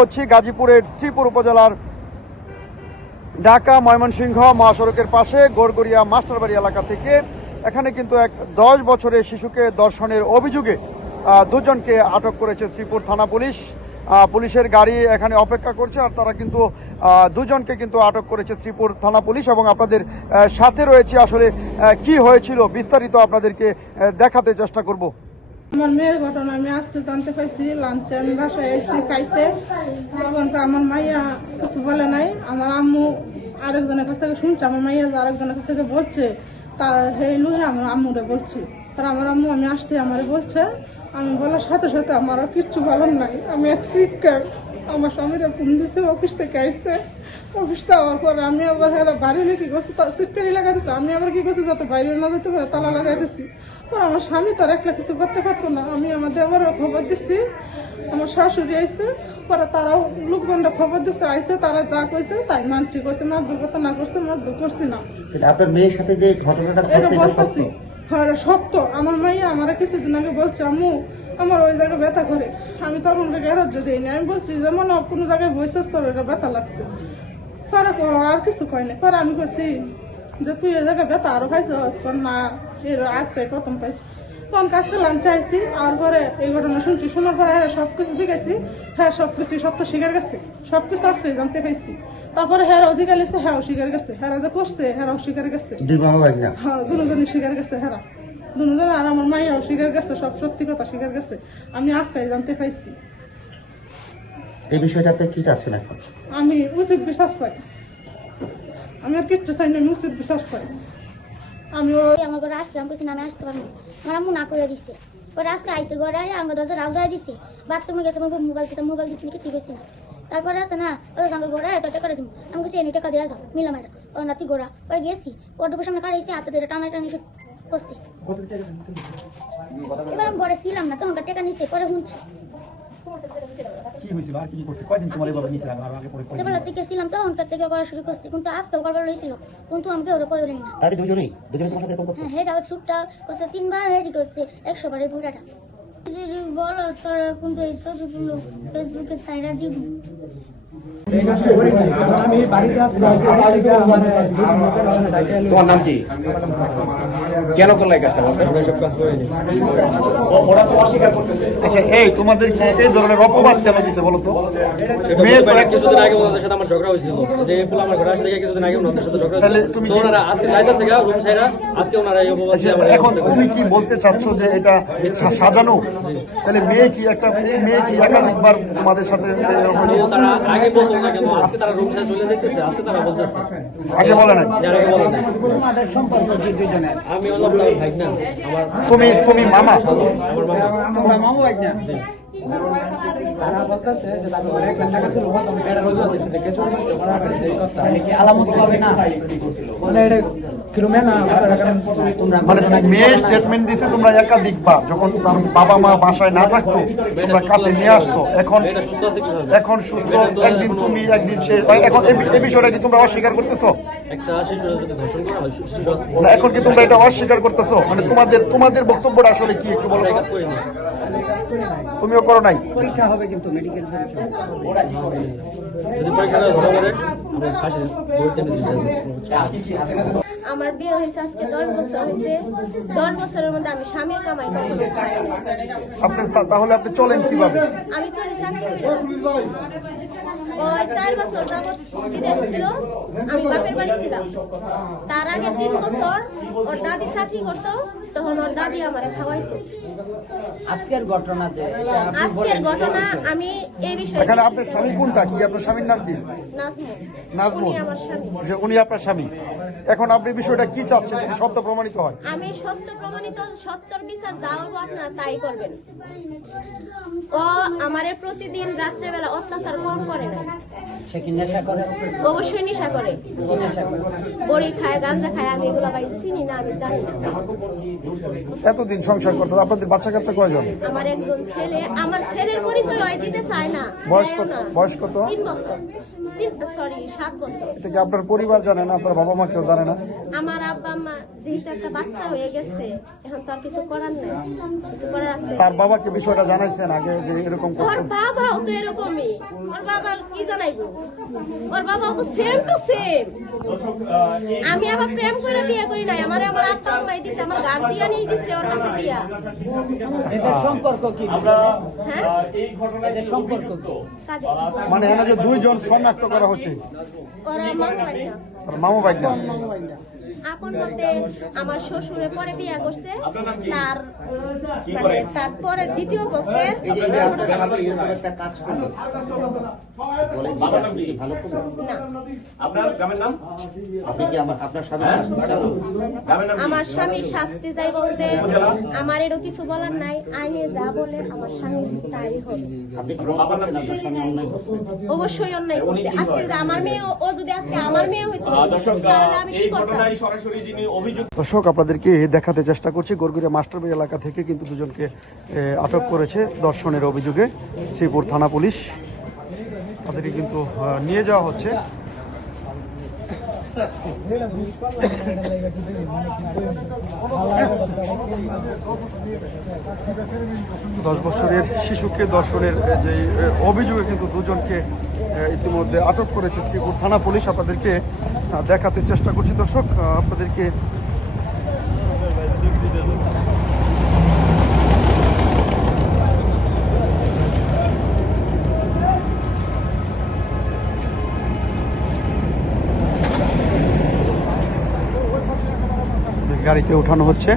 হচ্ছি গাজীপুরের শ্রীপুর উপজেলার ঢাকা ময়মনসিংহ মহাসড়কের পাশে গড়গড়িয়া মাস্টারবাড়ি এলাকা থেকে। এখানে কিন্তু এক 10 বছরের শিশুকে ধর্ষণের অভিযোগে দুজনকে আটক করেছে শ্রীপুর থানা পুলিশ। পুলিশের গাড়ি এখানে অপেক্ষা করছে, আর তারা কিন্তু দুজনকে কিন্তু আটক করেছে শ্রীপুর থানা পুলিশ। এবং আপনাদের সাথে রয়েছে আসলে কি হয়েছিল বিস্তারিত আপনাদেরকে দেখাতে চেষ্টা করব। আমার মেয়ের ঘটনা আমি আজকে জানতে পাইছি। লাঞ্চে আমি বাসায় এসেছি খাইতে, তখন আমার মাইয়া কিছু বলে নাই। আমার আম্মু আরেকজনের কাছ থেকে শুনছে, আমার মাইয়া আরেকজনের কাছ থেকে বলছে, তার হেই লুহে আমার আম্মুরে বলছি। তার আমার আম্মু আমি আসতে আমারে বলছে, আমি বলার সাথে সাথে আমার আর কিচ্ছু বলার নাই। আমি এক শিক্ষার আমার স্বামীরা ফোন দিচ্ছে, অফিস থেকে আসছে। অফিসটা হওয়ার পরে আমি আবার বাড়ি লিখে গেছি, শিক্ষারি লাগাই দিচ্ছি। আমি আবার কি করছি, যাতে বাইরে না যেতে পারে তালা লাগাই দিচ্ছি। পরে আমার স্বামী তার একলা কিছু করতে পারতো না। আমি আমার দেওয়ারও খবর দিচ্ছি, আমার শাশুড়ি আইসে, পরে তারাও লোকজনটা খবর দিচ্ছে, আইসে তারা যা কইছে তাই মানছি। করছে মারধর করতে না করছে, মারধর করছি না। আপনার মেয়ের সাথে যে ঘটনাটা এটা বলতেছি হ্যাঁ সত্য। আমার মাইয়া আমার কিছুদিন আগে বলছে, আম্মু আমার ওই জায়গায় ব্যথা করে। আমি তখন গ্যারাজ্য দিইনি, আমি বলছি যেমন কোনো জায়গায় বসে তোর এটা ব্যথা লাগছে। পরে আর কিছু কয়নি। পরে আমি বলছি যে তুই এই জায়গায় ব্যথা আরো পাইছিস না, এর আজকে প্রথম পাইছি। তখন কাজকে লাঞ্চে আইসি, আর পরে এই ঘটনা শুনছি। শোনার পরে হ্যাঁ সবকিছু জিজ্ঞাসি, হ্যাঁ সবকিছু সব তো স্বীকার গেছে, সবকিছু আছে জানতে পাইছি। তারপরে হ্যাঁ অজিকা লিখছে, হ্যাঁ স্বীকার গেছে, হ্যাঁ যে করছে হ্যাঁ স্বীকার গেছে। হ্যাঁ দুজনই স্বীকার গেছে, হ্যাঁ দুজন। আর আমার মাইয়াও স্বীকার গেছে, সব সত্যি কথা স্বীকার গেছে। আমি আজকে জানতে পাইছি। এই বিষয়টা আপনি কি চাচ্ছেন এখন? আমি উচিত বিচার চাই, আমি আর কিচ্ছু চাই না, আমি উচিত বিচার চাই। আমি আমার ঘরে আসলাম, কইছি না আমি আসতে পারবো। আমার আম্মু না করে দিচ্ছে। পরে আজকে আইসে ঘরে আমার দরজা রাউজাই দিছে, বাথরুমে গেছে, মোবাইল দিচ্ছি কিছু গেছি না। তারপরে আছে না ওই সঙ্গে ঘোরা এত টাকা দিব, আমি কিছু এনে টাকা দেওয়া যাও মিলা মারা ও নাতি ঘোরা। পরে গেছি, ওর ডুবুর সামনে কাটাইছি, হাতে ধরে টানাটানি করছি। এবার আমি ঘরে ছিলাম না, তখন টাকা নিচ্ছে। পরে শুনছি ছোটবেলা থেকে ছিলাম, তখন থেকে করা শুরু করছি। কিন্তু আজকেও করবার রয়েছিল, কিন্তু আমাকে ওরা কই না। হ্যাঁ হেটা সুটটা করছে 3 বার, হেডি করছে 100 বারের পুরাটা। বলো তোরা কিন্তু এই ছবিগুলো ফেসবুকে সাইডা দিব। আমি বাড়িতে আছি। তোমার নাম কি? কেন করলে এই কাজটা? আচ্ছা এই তোমাদের কি এই ধরনের অপবাদ কেন দিছে বলো তো? কিছুদিন আগে ওনাদের সাথে আমার ঝগড়া হয়েছিল, যে এগুলো আমার ঘরে আসলে কিছুদিন আগে ওনাদের সাথে ঝগড়া হয়েছিল। তুমি ওনারা আজকে যাইতেছে গা রুম ছাইরা, আজকে ওনারা এই অপবাদ দিয়ে আমার। এখন তুমি কি বলতে চাচ্ছ যে এটা সাজানো? তাহলে মেয়ে কি একাধিকবার তোমাদের সাথে তারা আগে বলতো না কেন, আজকে তারা রুম ছাইরা চলে যাইতেছে, আজকে তারা বলতেছে। আগে বলে নাই? আগে বলে নাই। আমি হলাম তার ভাই না, আমার তুমি মামা? আমরা মামু এক না। তারা বলতেছে যে তাকে ঘরে 1 লাখ টাকা ছিল, তখন বেড়া রোজা দিচ্ছে যে কিছু করছে, ওরা যে কথা কি আলামত করবে না, মানে এটা কিরমে না মানে মেয়ে স্টেটমেন্ট দিছে তোমরা একাধিকবার, যখন তার বাবা মা বাসায় না থাকতো তোমরা কাছে নিয়ে আসতো। এখন সুস্থ, একদিন তুমি একদিন সে, এখন এই বিষয়টা কি তোমরা অস্বীকার করতেছো? একটা শিশুর যদি ধর্ষণ করা হয়, না এখন কি তোমরা এটা অস্বীকার করতেছো? মানে তোমাদের বক্তব্যটা আসলে কি একটু বলো? কাজ করি না। তুমিও করো নাই? পরীক্ষা হবে কিন্তু মেডিকেল যদি পরীক্ষা ধরা করে আমার ফাঁসি বইতে নিতে। আমার বিয়ে হয়েছে আজকে 10 বছর হয়েছে। 10 বছরের মধ্যে আমি স্বামীর কামাই কখনো আপনি তাহলে আপনি চলেন কিভাবে? আমি চলে চাকরি করি। ওই 4 বছর যাবত বিদেশ ছিল, আমি বাপের বাড়ি ছিলাম। তার আগে 3 বছর ওর দাদি চাকরি করতো, তখন ওর দাদি আমারে খাওয়াইতো। আজকের ঘটনা আমি এই বিষয়ে এখানে আপনার স্বামী কোনটা? কি আপনার স্বামীর নাম কি? নাজমুল। উনি আমার স্বামী। যে উনি আপনার স্বামী। এখন আপনি বিষয়টা কি চাচ্ছেন যদি সত্য প্রমাণিত হয়? আমি সত্য প্রমাণিত, সত্যর বিচার যা হবো আপনারা তাই করবেন। ও আমারে প্রতিদিন রাত্রেবেলা অত্যাচার কম করে না। সে কি নেশা করে? অবশ্যই নেশা করে, বড়ি খায়, গাঁজা খায়। আমি এগুলো ভাই চিনি না, আমি জানি না। এতদিন সংসার করতে আপনাদের বাচ্চা কাচ্চা কয়জন? আমার একজন ছেলে, আমার ছেলের পরিচয় ওই দিতে চায় না। বয়স কত? 3 বছর, 7 বছর। এটা কি আপনার পরিবার জানে না? আপনার বাবা মা কেউ জানে না? আমার আব্বা আম্মা যেহেতু একটা বাচ্চা হয়ে গেছে, এখন তো আর কিছু করার নেই, কিছু করার আছে। তার বাবাকে বিষয়টা জানাইছেন আগে যে এরকম ওর বাবাও তো এরকমই, ওর বাবা কি জানাইবো, ওর বাবাও তো সেম টু সেম। আমি আবার প্রেম করে বিয়ে করি নাই, আমার আব্বা আম্মাই দিছে, আমার গার্জিয়ানই দিছে ওর কাছে বিয়া। এদের সম্পর্ক কি? হ্যাঁ, এদের সম্পর্ক কি? কাদের? মানে এখানে যে দুইজন শনাক্ত করা হচ্ছে ওরা মামু হয় না, তার মামু ভাই না। আপন বলতে আমার শ্বশুরে পরে বিয়ে করছে, তার মানে তারপরে দ্বিতীয় পক্ষের এই যে আপনার স্বামী এরকম একটা কাজ করলো, বলেন কি আসলে কি ভালো করলো? না। আপনার গ্রামের নাম? আপনি কি আপনার স্বামী শাস্তি চান? গ্রামের নাম কি? আমার স্বামী শাস্তি চাই বলতে আমার এরও কিছু বলার নাই, আইনে যা বলে আমার স্বামী তাই হবে। আপনি গ্রহণ করছেন আপনার স্বামী অন্যায় করছে? অবশ্যই অন্যায় করছে। আজকে যদি আমার মেয়ে, ও যদি আজকে আমার মেয়ে হইতো দর্শক, তাহলে আমি এই কি করতাম? ঘটনায় সরাসরি যিনি অভিযুক্ত দর্শক, আপনাদেরকে দেখাতে চেষ্টা করছি গড়গড়িয়া মাস্টারবাড়ি এলাকা থেকে কিন্তু দুজনকে আটক করেছে ধর্ষণের অভিযোগে শ্রীপুর থানা পুলিশ। তাদেরকে কিন্তু নিয়ে যাওয়া হচ্ছে। দশ বছরের শিশুকে ধর্ষণের যে অভিযোগে কিন্তু দুজনকে ইতিমধ্যে আটক করেছে শ্রীপুর থানা পুলিশ। আপনাদেরকে দেখাতে চেষ্টা করছি দর্শক, আপনাদেরকে গাড়িতে ওঠানো হচ্ছে।